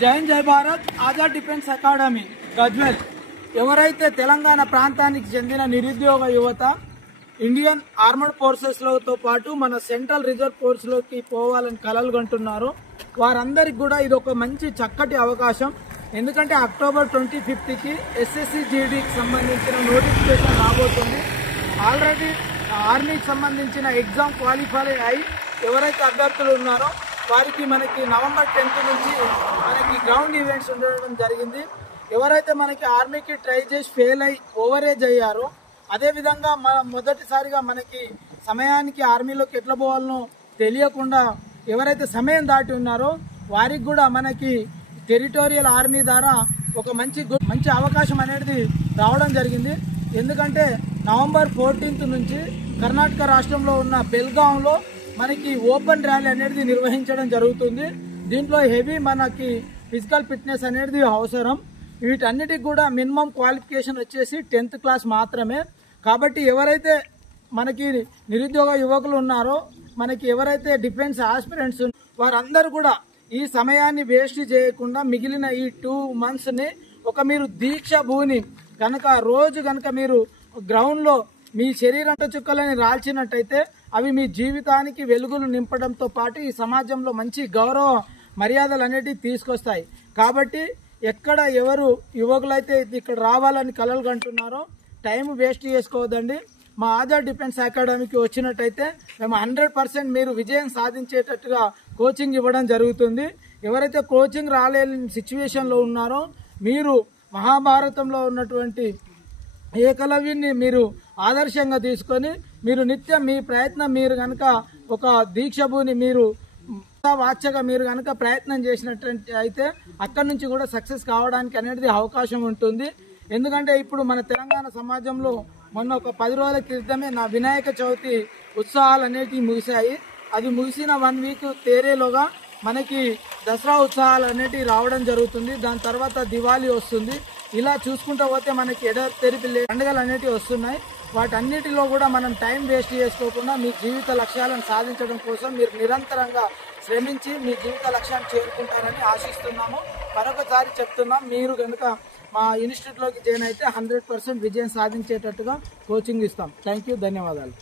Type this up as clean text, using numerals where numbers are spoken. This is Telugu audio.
జైన్ జై భారత్ ఆజాద్ డిఫెన్స్ అకాడమీ గజ్వెల్. ఎవరైతే తెలంగాణ ప్రాంతానికి చెందిన నిరుద్యోగ యువత ఇండియన్ ఆర్మర్డ్ ఫోర్సెస్ లతో పాటు మన సెంట్రల్ రిజర్వ్ ఫోర్స్ లోకి పోవాలని కలలు కంటున్నారో వారందరికి కూడా ఇది ఒక మంచి చక్కటి అవకాశం. ఎందుకంటే అక్టోబర్ 25కి ఎస్ఎస్సి జీడీకి సంబంధించిన నోటిఫికేషన్ రాబోతుంది. ఆల్రెడీ ఆర్మీకి సంబంధించిన ఎగ్జామ్ క్వాలిఫై అయి ఎవరైతే అభ్యర్థులు ఉన్నారో వారికి మనకి నవంబర్ 10 నుంచి మనకి గ్రౌండ్ ఈవెంట్స్ ఉండడం జరిగింది. ఎవరైతే మనకి ఆర్మీకి ట్రై చేసి ఫెయిల్ అయి ఓవరేజ్ అయ్యారో అదేవిధంగా మొదటిసారిగా మనకి సమయానికి ఆర్మీలోకి ఎట్లా పోవాలనో తెలియకుండా ఎవరైతే సమయం దాటి ఉన్నారో వారికి కూడా మనకి టెరిటోరియల్ ఆర్మీ ద్వారా ఒక మంచి అవకాశం అనేది రావడం జరిగింది. ఎందుకంటే నవంబర్ 14 నుంచి కర్ణాటక రాష్ట్రంలో ఉన్న బెల్గాంలో మనకి ఓపెన్ ర్యాలీ అనేది నిర్వహించడం జరుగుతుంది. దీంట్లో హెవీ మనకి ఫిజికల్ ఫిట్నెస్ అనేది అవసరం. వీటన్నిటికి కూడా మినిమం క్వాలిఫికేషన్ వచ్చేసి 10th క్లాస్ మాత్రమే. కాబట్టి ఎవరైతే మనకి నిరుద్యోగ యువకులు ఉన్నారో మనకి ఎవరైతే డిఫెన్స్ ఆస్పిరెంట్స్ వారందరూ కూడా ఈ సమయాన్ని వేస్ట్ చేయకుండా మిగిలిన ఈ 2 monthsని ఒక మీరు దీక్ష భూని కనుక రోజు కనుక మీరు గ్రౌండ్లో మీ శరీరం చుక్కలని రాల్చినట్టయితే అవి మీ జీవితానికి వెలుగులు నింపడంతో పాటు ఈ సమాజంలో మంచి గౌరవ మర్యాదలు అనేటివి తీసుకొస్తాయి. కాబట్టి ఎక్కడ ఎవరు యువకులైతే ఇక్కడ రావాలని కలలు కంటున్నారో టైం వేస్ట్ చేసుకోవద్దండి. మా ఆజాద్ డిఫెన్స్ అకాడమీకి వచ్చినట్టయితే మేము 100% మీరు విజయం సాధించేటట్టుగా కోచింగ్ ఇవ్వడం జరుగుతుంది. ఎవరైతే కోచింగ్ రాలేని సిచ్యువేషన్లో ఉన్నారో మీరు మహాభారతంలో ఉన్నటువంటి ఏకలవ్యుని మీరు ఆదర్శంగా తీసుకొని మీరు నిత్యం మీ ప్రయత్నం మీరు కనుక ఒక దీక్షభూని మీరు వాచ్యగా మీరు కనుక ప్రయత్నం చేసినట్టు అయితే అక్కడి నుంచి కూడా సక్సెస్ కావడానికి అనేది అవకాశం ఉంటుంది. ఎందుకంటే ఇప్పుడు మన తెలంగాణ సమాజంలో మొన్న ఒక 10 రోజుల క్రితమే నా వినాయక చవితి ఉత్సవాలు అనేటివి ముగిశాయి. అది ముగిసిన 1 week తేరేలోగా మనకి దసరా ఉత్సవాలు అనేటివి రావడం జరుగుతుంది. దాని తర్వాత దివాళీ వస్తుంది. ఇలా చూసుకుంటూ పోతే మనకి ఎడతెరిపి పండుగలు అనేటివి వస్తున్నాయి. వాటన్నిటిలో కూడా మనం టైం వేస్ట్ చేసుకోకుండా మీ జీవిత లక్ష్యాలను సాధించడం కోసం మీరు నిరంతరంగా శ్రమించి మీ జీవిత లక్ష్యాన్ని చేరుకుంటారని ఆశిస్తున్నాము. మరొకసారి చెప్తున్నాం, మీరు కనుక మా ఇన్స్టిట్యూట్లోకి జాయిన్ అయితే 100% విజయం సాధించేటట్టుగా కోచింగ్ ఇస్తాం. థ్యాంక్ యూ, ధన్యవాదాలు.